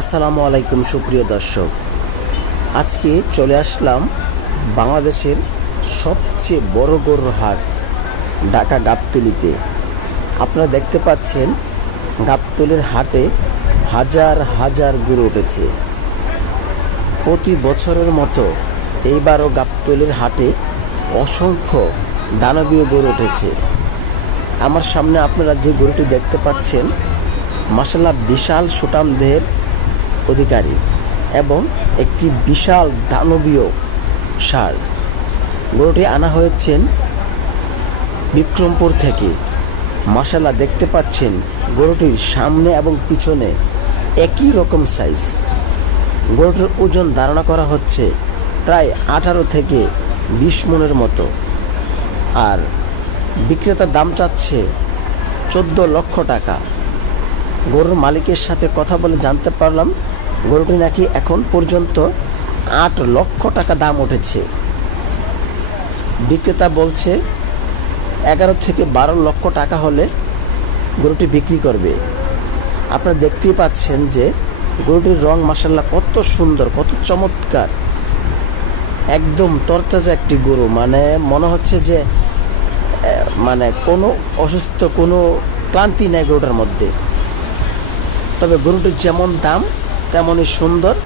আসসালামু আলাইকুম সুপ্রিয় দর্শক, আজকে চলে আসলাম বাংলাদেশের সবচেয়ে বড় গরুর হাট ঢাকা গাবতলীতে। আপনারা দেখতে পাচ্ছেন গাবতলীর হাটে হাজার হাজার গরু উঠেছে। প্রতি বছরের মতো এইবারও গাবতলীর হাটে অসংখ্য দানবীয় গরু উঠেছে। আমার সামনে আপনারা যে গরুটি দেখতে পাচ্ছেন মাশাআল্লাহ বিশাল সুঠাম দেহের অধিকারী এবং একটি বিশাল দানবীয় ষাঁড়। গরুটি আনা হয়েছেন বিক্রমপুর থেকে। মাশাআল্লাহ দেখতে পাচ্ছেন গরুটির সামনে এবং পিছনে একই রকম সাইজ। গরুটির ওজন ধারণা করা হচ্ছে প্রায় 18 থেকে 20 মনের মতো। আর বিক্রেতার দাম চাচ্ছে 14 লক্ষ টাকা। গরুর মালিকের সাথে কথা বলে জানতে পারলাম গরুটি নাকি এখন পর্যন্ত 8 লক্ষ টাকা দাম উঠেছে। বিক্রেতা বলছে 11 থেকে 12 লক্ষ টাকা হলে গরুটি বিক্রি করবে। আপনারা দেখতেই পাচ্ছেন যে গরুটির রং মাশাআল্লাহ কত সুন্দর, কত চমৎকার, একদম তরতাজা একটি গরু। মনে হচ্ছে যে কোনো অসুস্থ, কোনো ক্লান্তি নেই গরুটার মধ্যে। তবে গরুটির যেমন দাম তেমনই সুন্দর।